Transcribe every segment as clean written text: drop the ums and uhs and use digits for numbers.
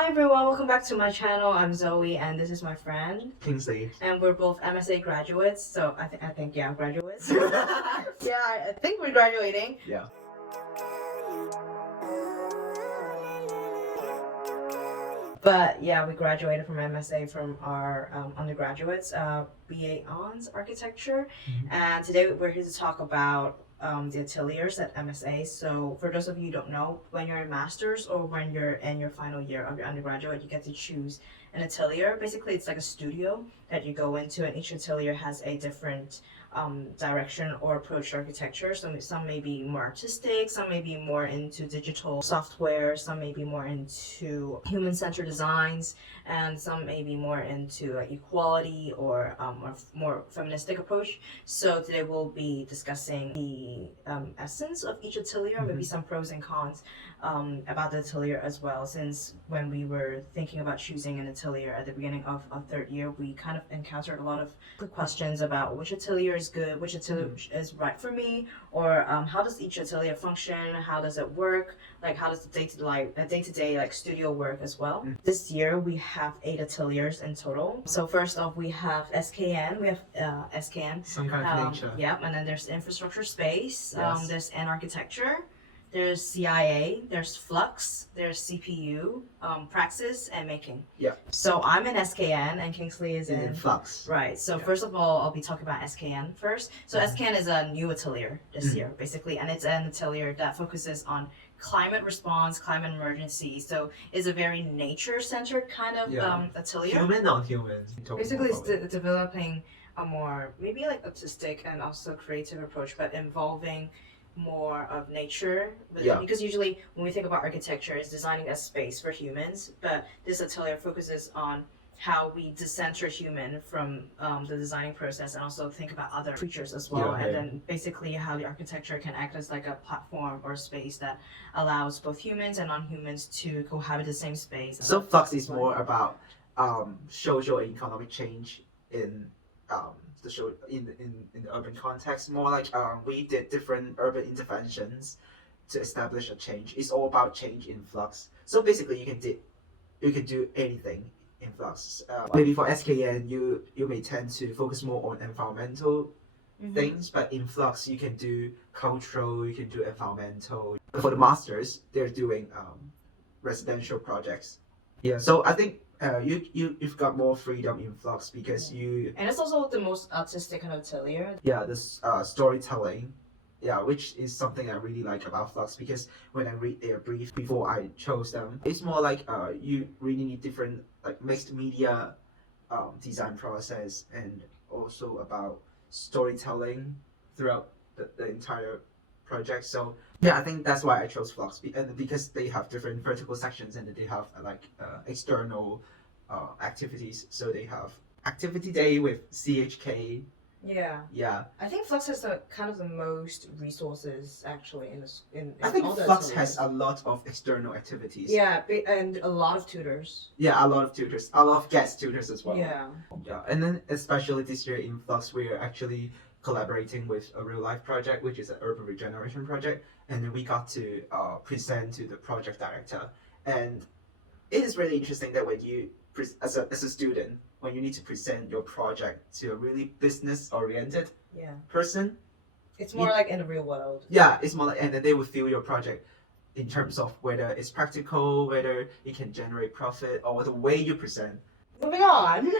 Hi everyone, welcome back to my channel. I'm Zoe and this is my friend Kingsley. and we're both MSA graduates. So I think yeah, graduates. Yeah, I think we're graduating. Yeah. But yeah, we graduated from MSA from our undergraduates, BA Honors Architecture, and today we're here to talk about the ateliers at MSA. So for those of you who don't know, when you're in master's or when you're in your final year of your undergraduate, you get to choose an atelier. Basically, it's like a studio that you go into, and each atelier has a different direction or approach to architecture. So some may be more artistic, some may be more into digital software, some may be more into human-centered designs, and some may be more into equality or more feministic approach. So today we'll be discussing the essence of each atelier, maybe some pros and cons about the atelier as well, since when we were thinking about choosing an atelier at the beginning of third year, we kind of encountered a lot of questions about which atelier is good, which atelier is right for me, or how does each atelier function, how does it work, like how does the day-to-day like studio work as well. This year we have 8 ateliers in total. So first off, we have SKN. We have SKN. Some kind of nature. Yep, and then there's infrastructure space. Yes. There's architecture. There's CIA, there's Flux, there's CPU, Praxxis, and making. Yeah. So I'm in SKN and Kingsley is in Flux. Right. So Yeah. first of all, I'll be talking about SKN first. So SKN is a new atelier this year, basically, and it's an atelier that focuses on climate response, climate emergency. So it's a very nature-centered kind of atelier. Human, non-human. Basically, it's developing a more maybe like artistic and also creative approach, but involving more of nature because usually when we think about architecture, it's designing a space for humans, but this atelier focuses on how we decenter human from the designing process and also think about other creatures as well, and then basically how the architecture can act as like a platform or space that allows both humans and non-humans to cohabit the same space. So Flux is more about social and economic change in in the urban context, more like we did different urban interventions to establish a change. It's all about change in Flux. So basically, you can do anything in Flux. Maybe for SKN, you may tend to focus more on environmental things, but in Flux you can do cultural, you can do environmental. For the masters, they're doing residential projects. Yeah, so I think you've got more freedom in Flux because you... And it's also the most artistic kind of atelier. Yeah, this storytelling, which is something I really like about Flux, because when I read their brief before I chose them, it's more like you really need different like mixed media design process, and also about storytelling throughout the entire project. So yeah, I think that's why I chose Flux, and because they have different vertical sections and they have external activities. So they have activity day with CHK. Yeah. I think Flux has the most resources actually in I think all the Flux ateliers. has a lot of external activities. Yeah, and a lot of tutors. Yeah, a lot of tutors, a lot of guest tutors as well. Yeah, and then especially this year in Flux, we are actually collaborating with a real life project, which is an urban regeneration project, and then we got to present to the project director. And it is really interesting that when you as a student, when you need to present your project to a really business oriented person, it's more like in the real world. Yeah, it's more like, and then they will feel your project in terms of whether it's practical, whether it can generate profit, or the way you present. Moving on,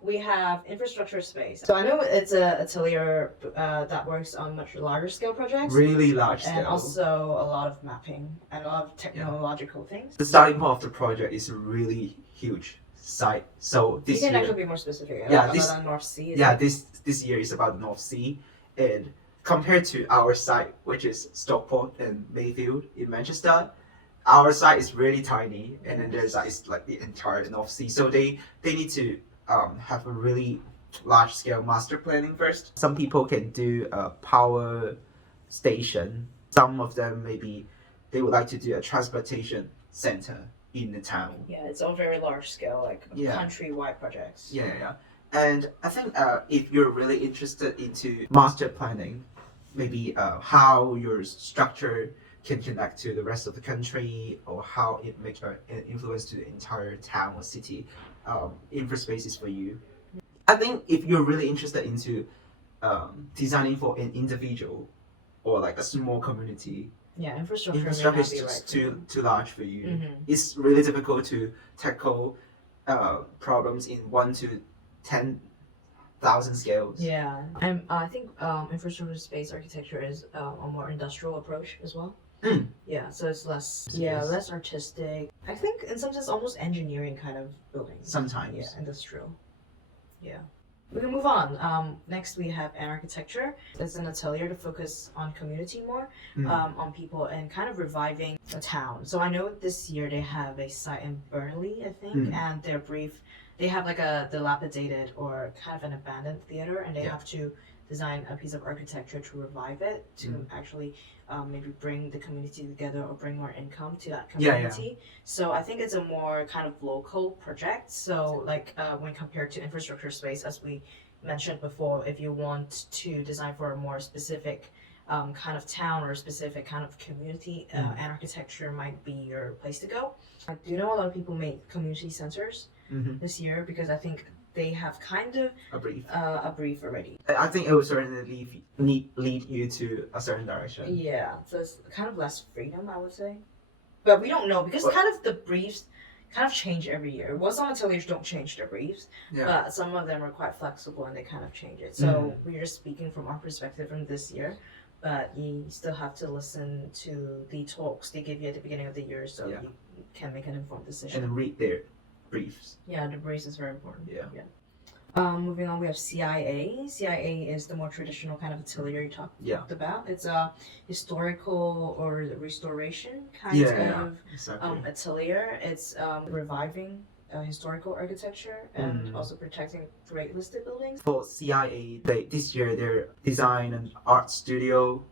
we have infrastructure space. So I know it's an atelier that works on much larger scale projects. Really large scale. And also a lot of mapping and a lot of technological things. The starting point of the project is a really huge site. So this you can year, actually be more specific. Yeah, about North Sea. This year is about the North Sea, and compared to our site, which is Stockport and Mayfield in Manchester, our site is really tiny, and then their site is like the entire North Sea. So they need to have a really large scale master planning first. Some people can do a power station. Some of them maybe they would like to do a transportation center in the town. Yeah, it's all very large scale, like countrywide projects. Yeah. And I think if you're really interested into master planning, maybe how your structure can connect to the rest of the country, or how it makes an influence to the entire town or city. Infraspace is for you. I think if you're really interested into designing for an individual or like a small community, Yeah, infrastructure may infrastructure not is be just right. too large for you. Mhm. It's really difficult to tackle problems in 1 to 10,000 scales. Yeah, and I think infrastructure space architecture is a more industrial approach as well. Mm. Yeah, so it's less Yes. less artistic. I think in some sense almost engineering kind of buildings. Sometimes. Yeah, industrial. Yeah. We can move on. Next we have an architecture. It's an atelier to focus on community more, on people, and kind of reviving the town. So I know this year they have a site in Burnley, I think, and their brief, they have like a dilapidated or kind of an abandoned theater, and they have to design a piece of architecture to revive it, to actually maybe bring the community together or bring more income to that community. So I think it's a more kind of local project. So like when compared to infrastructure space, as we mentioned before, if you want to design for a more specific kind of town or a specific kind of community, and architecture might be your place to go. I do know a lot of people make community centers this year, because I think they have kind of a brief already. I think it will certainly lead you to a certain direction. Yeah, so it's kind of less freedom, I would say. But we don't know, because kind of the briefs kind of change every year. Well, some ateliers don't change their briefs, but some of them are quite flexible and they kind of change it. So we're just speaking from our perspective from this year, but you still have to listen to the talks they give you at the beginning of the year, so you can make an informed decision. And read their briefs. Yeah, the briefs is very important. Yeah. Moving on, we have CIA. CIA is the more traditional kind of atelier you talked about. It's a historical or restoration kind of atelier. It's reviving historical architecture and also protecting great listed buildings. For CIA, this year they're design an art studio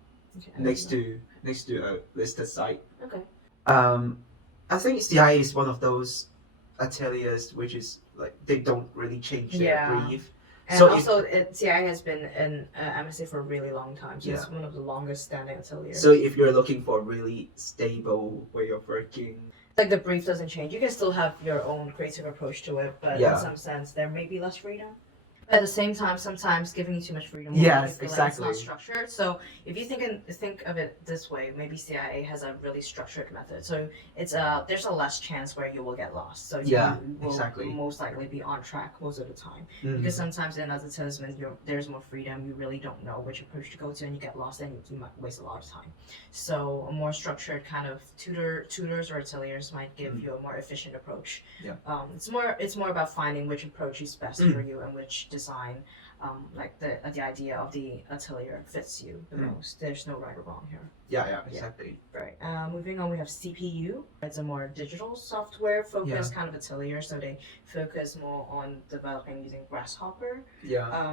next to a listed site. Okay. I think CIA is one of those ateliers which is like they don't really change their brief. And so also, CIA has been in MSA for a really long time, so it's one of the longest standing ateliers. So if you're looking for a really stable way of working, like the brief doesn't change. You can still have your own creative approach to it, but in some sense there may be less freedom. At the same time, sometimes giving you too much freedom will make you feel like it's not structured. So if you think of it this way, maybe CIA has a really structured method. So it's there's a less chance where you will get lost. So you will most likely be on track most of the time. Because sometimes in other talismans, there's more freedom. You really don't know which approach to go to, and you get lost, and you might waste a lot of time. So a more structured kind of tutors or ateliers might give you a more efficient approach. It's more about finding which approach is best for you and which design, like the idea of the atelier fits you the most. There's no right or wrong here. Yeah, exactly. Right. Moving on, we have CPU. It's a more digital software focused kind of atelier, so they focus more on developing using Grasshopper.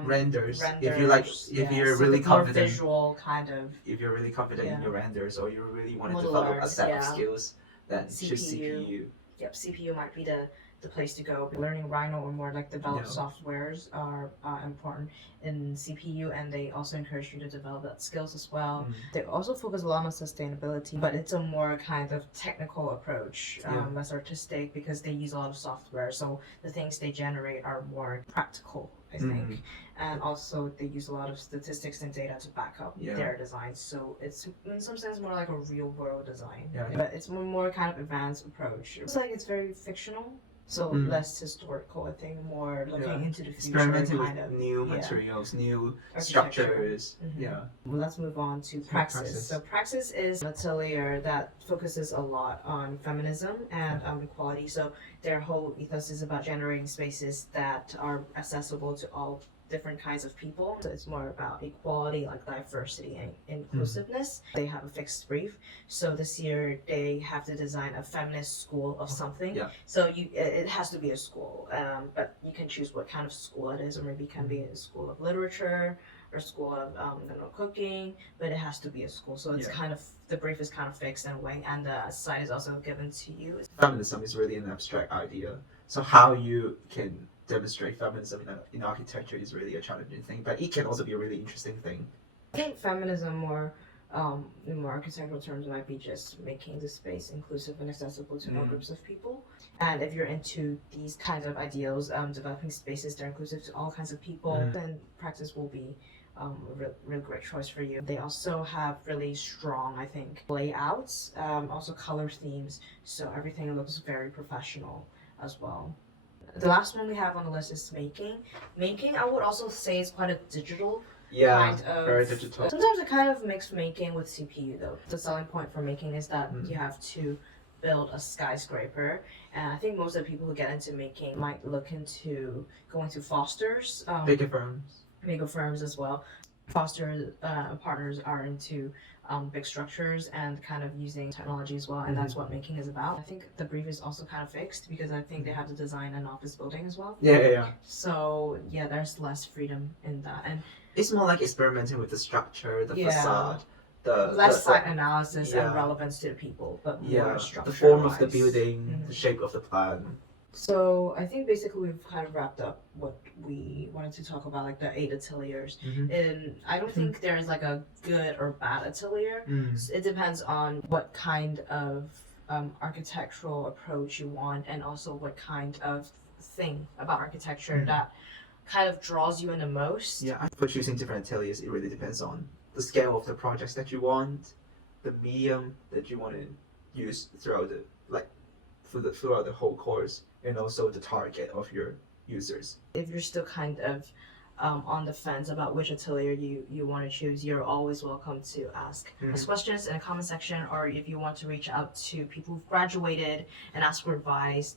Renders. If you're really confident, visual kind of. If you're really confident in your renders, or you really want to develop a set of skills, then choose CPU. Yep, CPU might be the place to go. Learning Rhino or more like developed softwares are important in CPU, and they also encourage you to develop that skills as well. They also focus a lot on sustainability, but it's a more kind of technical approach, less artistic, because they use a lot of software. So the things they generate are more practical, I think. And also they use a lot of statistics and data to back up their designs. So it's in some sense more like a real world design. But it's more kind of advanced approach. It's like it's very fictional. So less historical, I think, more looking into the future. Experimenting with new materials, new structures. Well, let's move on to Praxxis. So Praxxis is an atelier that focuses a lot on feminism and equality. So their whole ethos is about generating spaces that are accessible to all different kinds of people. So it's more about equality, like diversity and inclusiveness. They have a fixed brief. So this year they have to design a feminist school of something. So it has to be a school, but you can choose what kind of school it is, or maybe it can be a school of literature or school of cooking, but it has to be a school. So it's kind of, the brief is kind of fixed in a way, and the site is also given to you. Feminism is really an abstract idea. So how you can demonstrate feminism in architecture is really a challenging thing, but it can also be a really interesting thing. I think feminism more in more architectural terms, it might be just making the space inclusive and accessible to all groups of people. And if you're into these kinds of ideals, developing spaces that are inclusive to all kinds of people, then Praxxis will be a real great choice for you. They also have really strong, I think, layouts, also color themes, so everything looks very professional as well. The last one we have on the list is making. Making, I would also say, is quite a digital kind of, very digital. Sometimes it kind of mixed making with CPU though. The selling point for making is that you have to build a skyscraper, and I think most of the people who get into making might look into going to Foster's, Bigger firms as well. Foster partners are into big structures and kind of using technology as well, and that's what making is about. I think the brief is also kind of fixed because I think they have to design an office building as well. Yeah. So yeah, there's less freedom in that, and it's more like experimenting with the structure, the facade, less site analysis and relevance to the people, but more structure. The form of the building, the shape of the plan. So I think basically we've kind of wrapped up what we wanted to talk about, like the 8 ateliers. And I don't think there is like a good or bad atelier. It depends on what kind of architectural approach you want, and also what kind of thing about architecture that kind of draws you in the most. Yeah, for choosing different ateliers, it really depends on the scale of the projects that you want, the medium that you want to use throughout the whole course, and also the target of your users. If you're still kind of on the fence about which atelier you want to choose, you're always welcome to ask us questions in the comment section, or if you want to reach out to people who've graduated and ask for advice.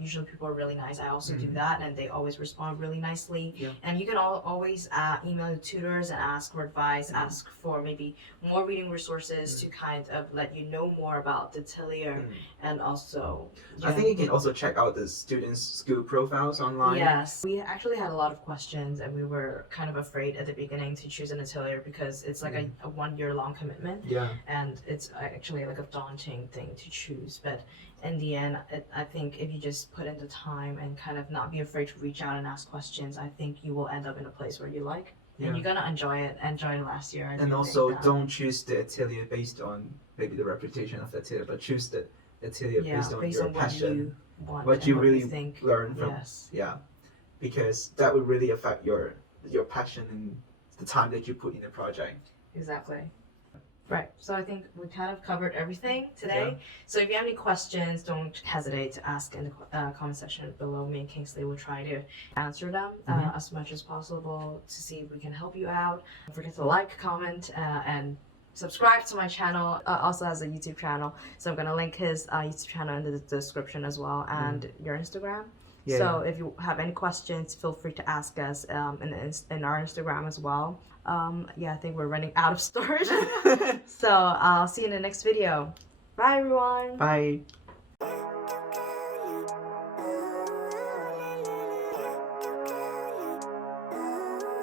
Usually people are really nice. I also do that, and they always respond really nicely. And you can always email the tutors and ask for advice, ask for maybe more reading resources to kind of let you know more about the atelier. And also I think you can also check out the students' school profiles online. Yes, we actually had a lot of questions, and we were kind of afraid at the beginning to choose an atelier because it's like a 1 year long commitment. And it's actually like a daunting thing to choose. But in the end, I think if you just put in the time and kind of not be afraid to reach out and ask questions, I think you will end up in a place where you like. And you're gonna enjoy it last year. And also, don't choose the atelier based on maybe the reputation of the atelier, but choose the atelier based on your passion, what you really think, learn from. Because that would really affect your passion and the time that you put in the project. Exactly. Right. So I think we kind of covered everything today. So if you have any questions, don't hesitate to ask in the comment section below. Me and Kingsley will try to answer them as much as possible to see if we can help you out. Don't forget to like, comment, and subscribe to my channel. Also has a YouTube channel, so I'm gonna link his YouTube channel in the description as well, and your Instagram. So if you have any questions, feel free to ask us in our Instagram as well. I think we're running out of storage. So I'll see you in the next video. Bye everyone. Bye.